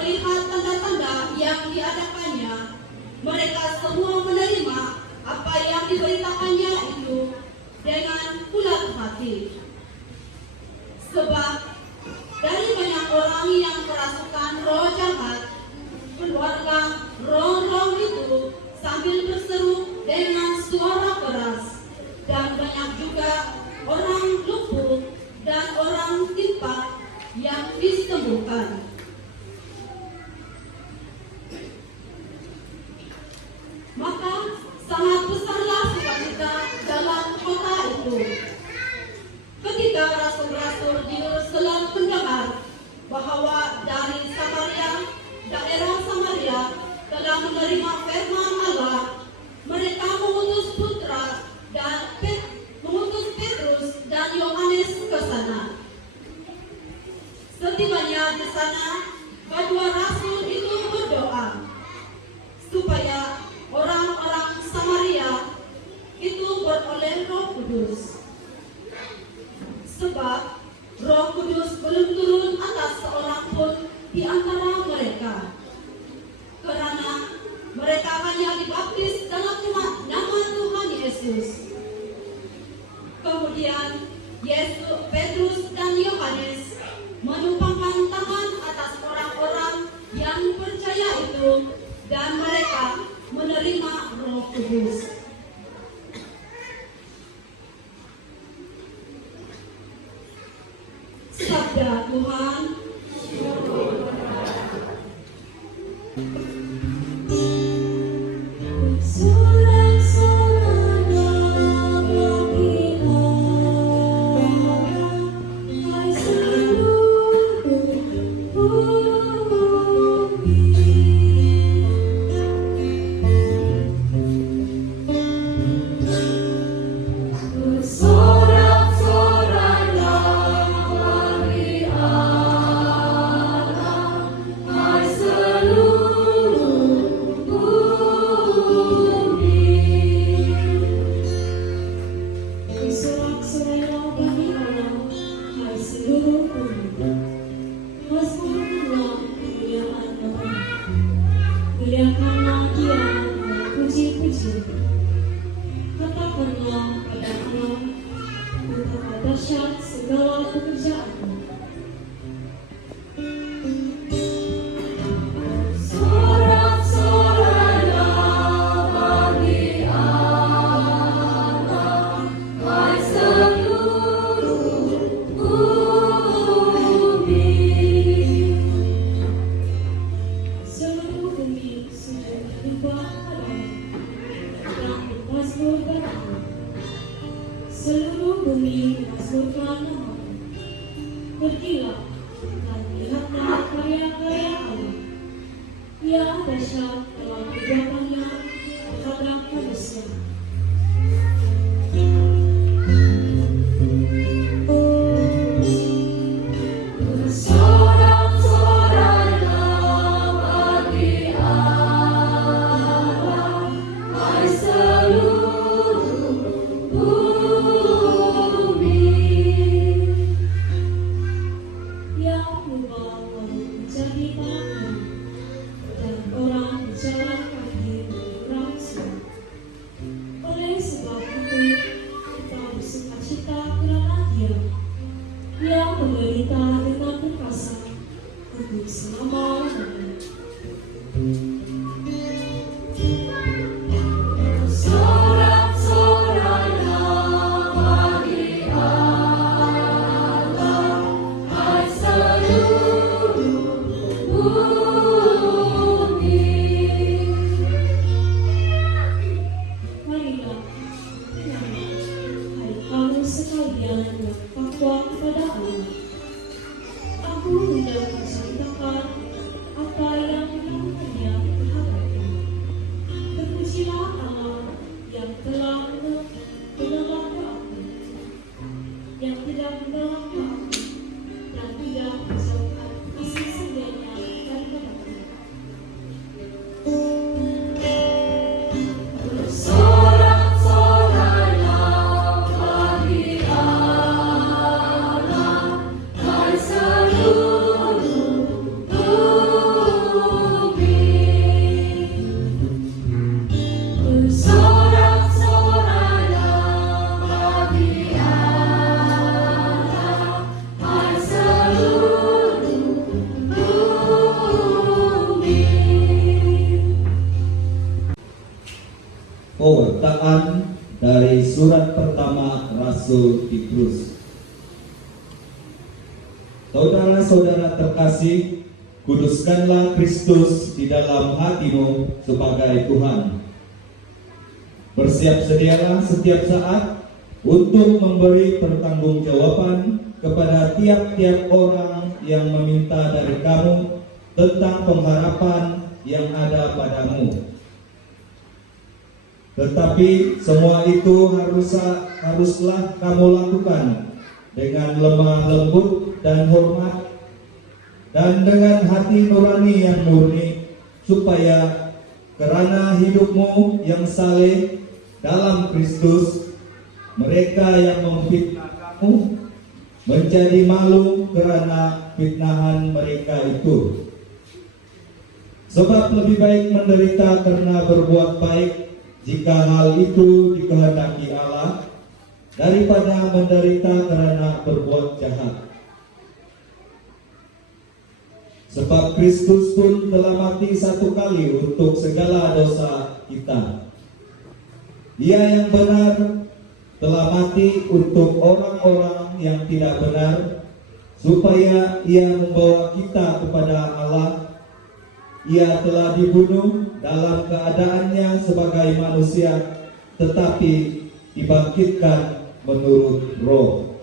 melihat tanda-tanda yang diadakannya, mereka semua menerima apa yang diberitakannya itu dengan bulat hati. Sebab dari banyak orang yang kerasukan roh jahat, keluarlah roh-roh itu sambil berseru dengan suara keras, dan banyak juga orang lumpuh dan orang timpak yang disembuhkan. Maka sangat besarlah sukacita dalam kota itu ketika rasul-rasul di Yerusalem mendengar bahwa dari daerah Samaria telah menerima firman Allah. Mereka mengutus Petrus dan Yohanes ke sana. Setibanya di sana, kedua rasul itu berdoa supaya orang-orang Samaria itu beroleh Roh Kudus. Sebab Roh Kudus belum turun atas seorang pun di antara mereka, karena mereka hanya dibaptis dalam nama Tuhan Yesus. Kemudian Petrus dan Yohanes menumpangkan tangan atas orang-orang yang percaya itu, dan mereka menerima Roh Kudus. Sabda Tuhan. Seluruh bumi masukkan nama. Pergilah dan lihatlah karya-karya Allah. Ia dahsyat dalam perbuatannya terhadap manusia. petaan dari surat pertama Rasul Petrus. Saudara-saudara terkasih, kuduskanlah Kristus di dalam hatimu sebagai Tuhan. Bersiap sedialah setiap saat untuk memberi pertanggungjawaban kepada tiap-tiap orang yang meminta dari kamu tentang pengharapan yang ada padamu. Tetapi semua itu haruslah kamu lakukan dengan lemah lembut dan hormat dan dengan hati nurani yang murni, supaya karena hidupmu yang saleh dalam Kristus, mereka yang memfitnah kamu menjadi malu karena fitnahan mereka itu. Sebab lebih baik menderita karena berbuat baik, jika hal itu dikehendaki Allah, daripada menderita karena berbuat jahat. Sebab Kristus pun telah mati satu kali untuk segala dosa kita. Dia yang benar telah mati untuk orang-orang yang tidak benar, supaya ia membawa kita kepada Allah. Ia telah dibunuh dalam keadaannya sebagai manusia, tetapi dibangkitkan menurut Roh.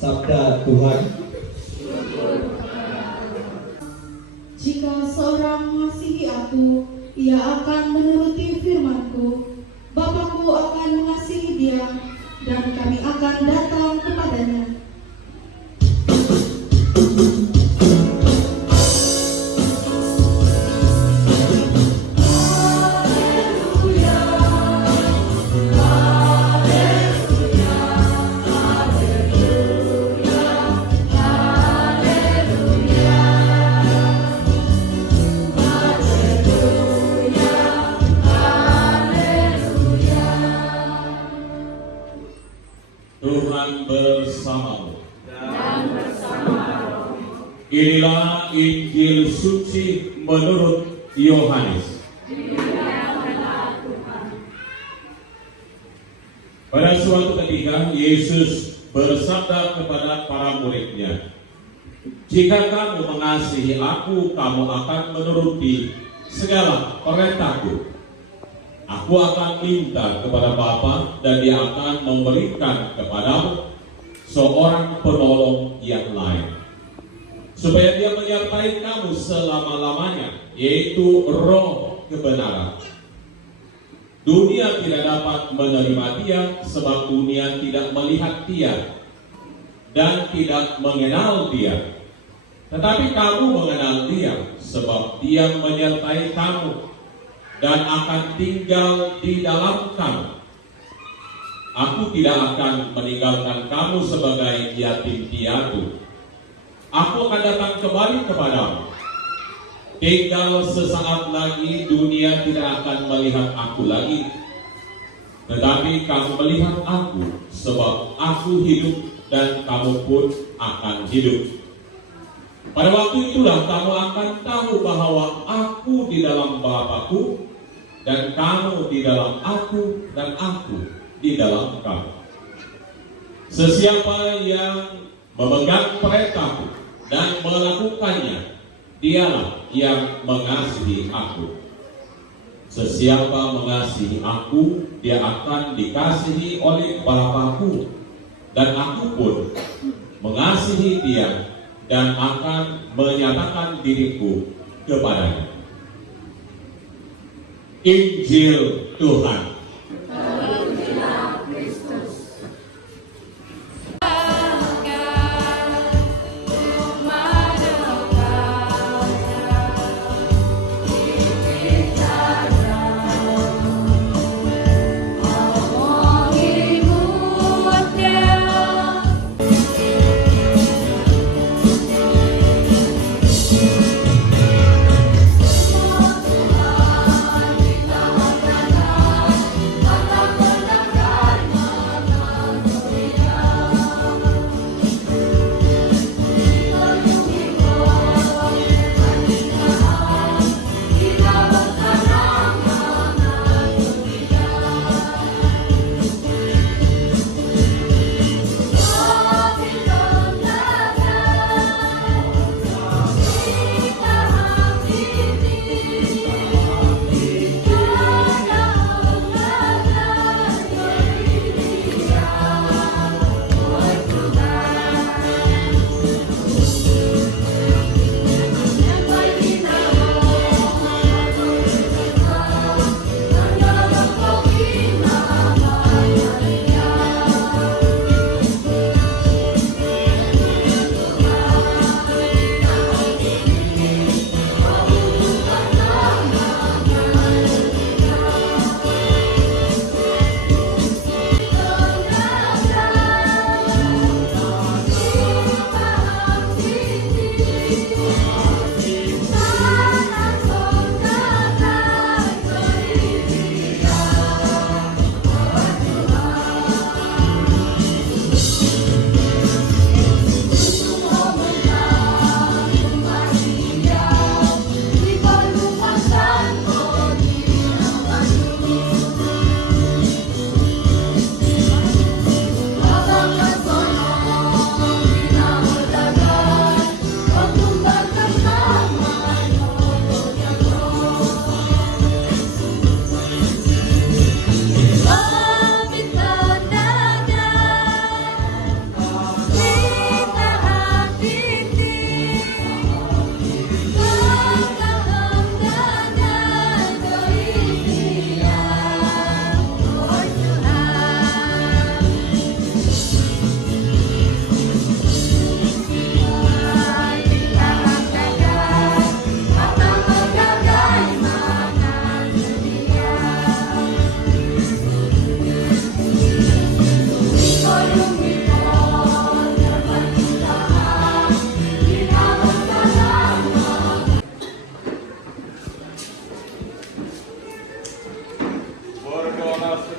Sabda Tuhan. Jika seorang mengasihi aku, ia akan menuruti firman-Ku. Bapa-Ku akan mengasihi dia, dan kami akan datang kepadanya. Tuhan bersamamu. Dan bersama rohmu. Inilah Injil suci menurut Yohanes. Dimuliakanlah Tuhan. Pada suatu ketika Yesus bersabda kepada para muridnya, "Jika kamu mengasihi aku, kamu akan menuruti segala perintahku. Aku akan minta kepada Bapa, dan Dia akan memberikan kepadamu seorang penolong yang lain, supaya Dia menyertai kamu selama-lamanya, yaitu Roh kebenaran. Dunia tidak dapat menerima Dia, sebab dunia tidak melihat Dia dan tidak mengenal Dia. Tetapi kamu mengenal Dia, sebab Dia menyertai kamu dan akan tinggal di dalam kamu. Aku tidak akan meninggalkan kamu sebagai yatim piatu. Aku akan datang kembali kepadamu. Tinggal sesaat lagi, dunia tidak akan melihat aku lagi, tetapi kamu melihat aku, sebab aku hidup dan kamu pun akan hidup. Pada waktu itulah kamu akan tahu bahwa aku di dalam Bapa-Ku, dan kamu di dalam aku, dan aku di dalam kamu. Sesiapa yang memegang perintahku dan melakukannya, dialah yang mengasihi aku. Sesiapa mengasihi aku, dia akan dikasihi oleh Bapa-Ku, dan aku pun mengasihi dia dan akan menyatakan diriku kepadanya." Injil Tuhan.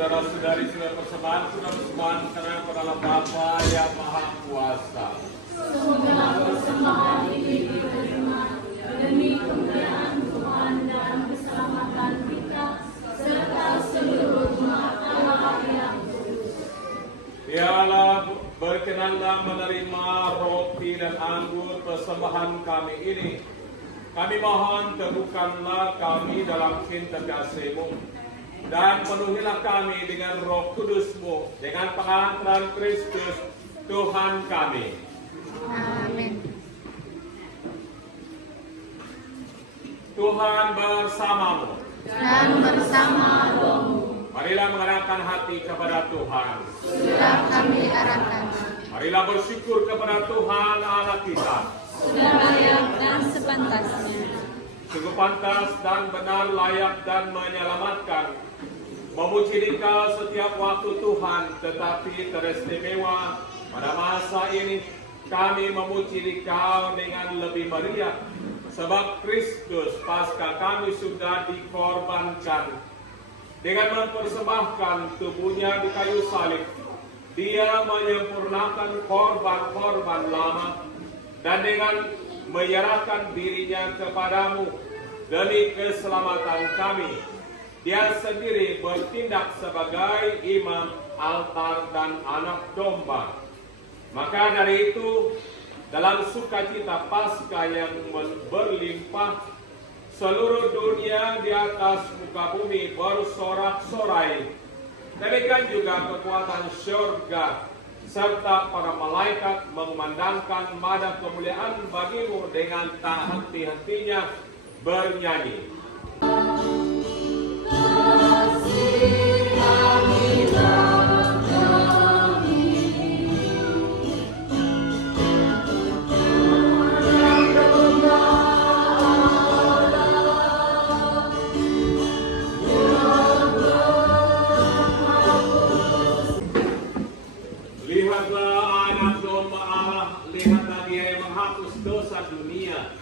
Saudara-saudari sudah persembahan karena kepada Bapa yang Maha Kuasa. Semoga persembahan ini diterima demi kemuliaan Tuhan dan keselamatan kita serta seluruh umat Allah yang kudus. Ya Allah, berkenanlah menerima roti dan anggur persembahan kami ini. Kami mohon teguhkanlah kami dalam cinta kasih-Mu. Dan penuhilah kami dengan Roh Kudus-Mu, dengan pengantaran Kristus Tuhan kami. Amin. Tuhan bersamamu. Dan bersama rohmu. Marilah mengarahkan hati kepada Tuhan. Sudah kami arahkan. Marilah bersyukur kepada Tuhan Allah kita. Sudah layak dan sepantasnya. Sungguh pantas dan benar, layak dan menyelamatkan. Memuji Dikau setiap waktu Tuhan, tetapi teristimewa pada masa ini kami memuji Dikau dengan lebih meriah, sebab Kristus pasca kami sudah dikorbankan. Dengan mempersembahkan tubuhnya di kayu salib, Dia menyempurnakan korban-korban lama, dan dengan menyerahkan dirinya kepadamu demi keselamatan kami, Dia sendiri bertindak sebagai imam, altar, dan anak domba. Maka dari itu, dalam sukacita Paskah yang berlimpah, seluruh dunia di atas muka bumi bersorak-sorai. Demikian juga kekuatan syurga serta para malaikat mengumandangkan madah kemuliaan bagimu dengan tak henti-hentinya bernyanyi. Lihatlah anak domba Allah, lihatlah Dia yang menghapus dosa dunia.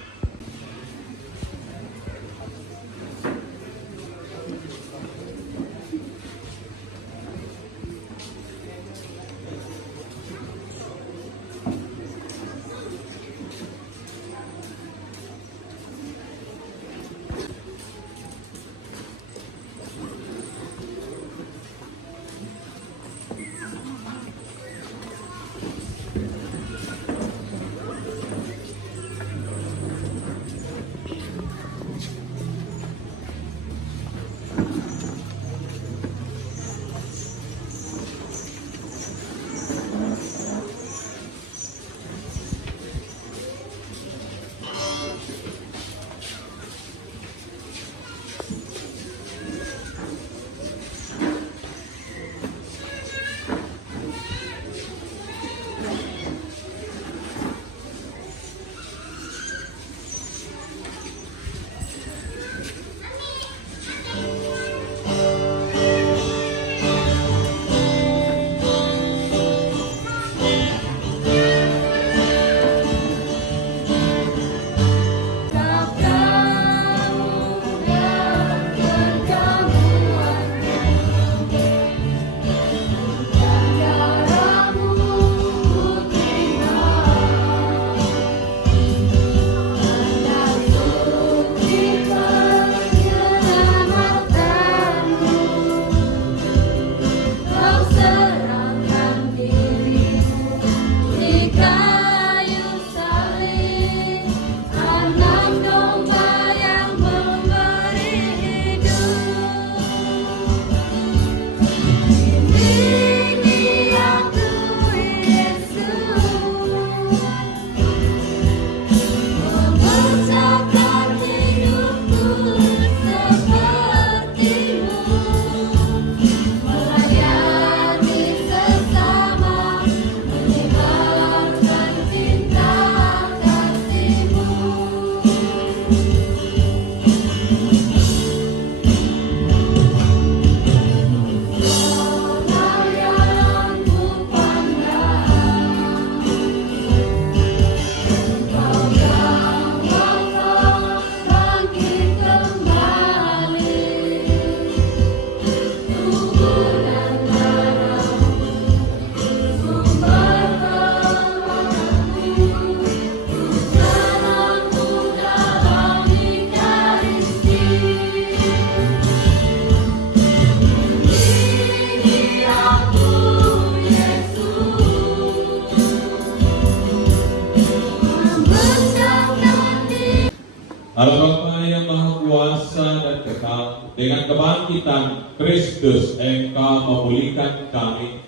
Allah Bapa yang Maha Kuasa dan Kekal, dengan kebangkitan Kristus Engkau memulihkan kami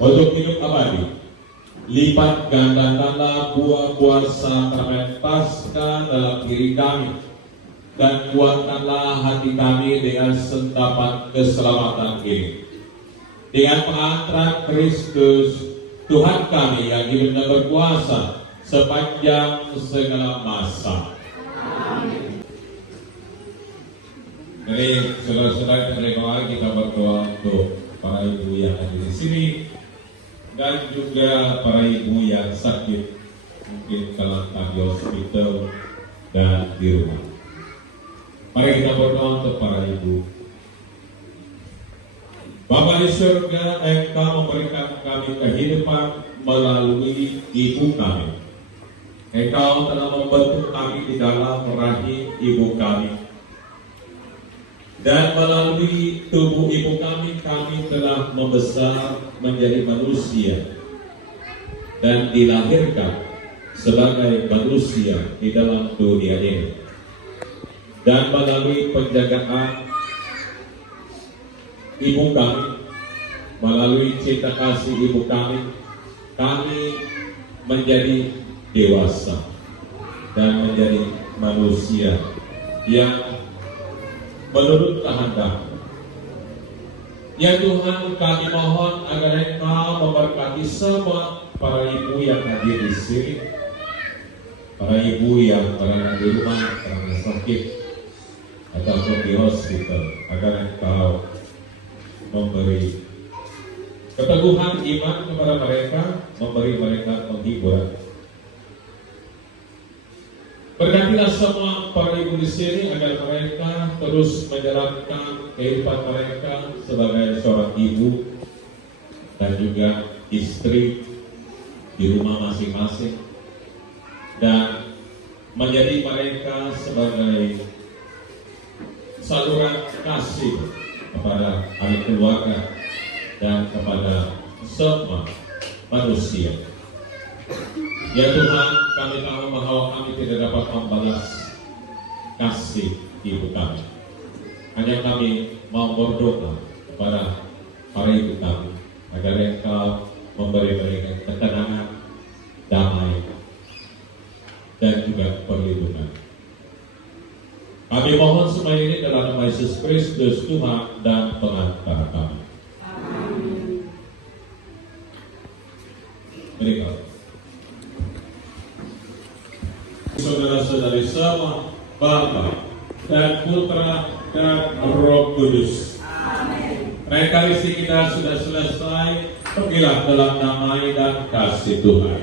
untuk hidup abadi. Lipat gandakanlah buah-buah sakramen Paskah dalam diri kami, dan kuatkanlah hati kami dengan sentapan keselamatan ini. Dengan pengantaran Kristus Tuhan kami yang hidup dan berkuasa sepanjang segala masa. Amin. Jadi saudara-saudara yang kita berdoa untuk para ibu yang ada di sini dan juga para ibu yang sakit, mungkin kelantang di hospital dan di rumah. Mari kita berdoa untuk para ibu. Bapa di surga, Engkau memberikan kami kehidupan melalui ibu kami. Engkau telah membentuk kami di dalam rahim ibu kami. Dan melalui tubuh ibu kami telah membesar menjadi manusia dan dilahirkan sebagai manusia di dalam dunia ini. Dan melalui penjagaan ibu kami, melalui cinta kasih ibu kami menjadi dewasa dan menjadi manusia yang menurut kehendak. Ya Tuhan, kami mohon agar Engkau memberkati semua para ibu yang hadir di sini, para ibu yang berada di rumah karena sakit ataupun di hospital, agar Engkau memberi keteguhan iman kepada mereka, memberi mereka penghiburan. Berkatilah semua para ibu di sini agar mereka terus menjalankan kehidupan mereka sebagai seorang ibu dan juga istri di rumah masing-masing, dan menjadi mereka sebagai saluran kasih kepada ahli keluarga dan kepada semua manusia. Ya Tuhan, kami tahu bahwa kami tidak dapat membalas kasih ibu kami. Hanya kami mau berdoa kepada para ibu kami agar Engkau memberi mereka ketenangan, damai, dan juga perlindungan. Kami mohon semua ini dalam nama Yesus Kristus, Tuhan dan pengantar kami. Amin. Berikut. Saudara-saudari semua, Bapa dan Putra dan Roh Kudus. Amin. Rekalisi kita sudah selesai. Pergilah dalam damai dan kasih Tuhan.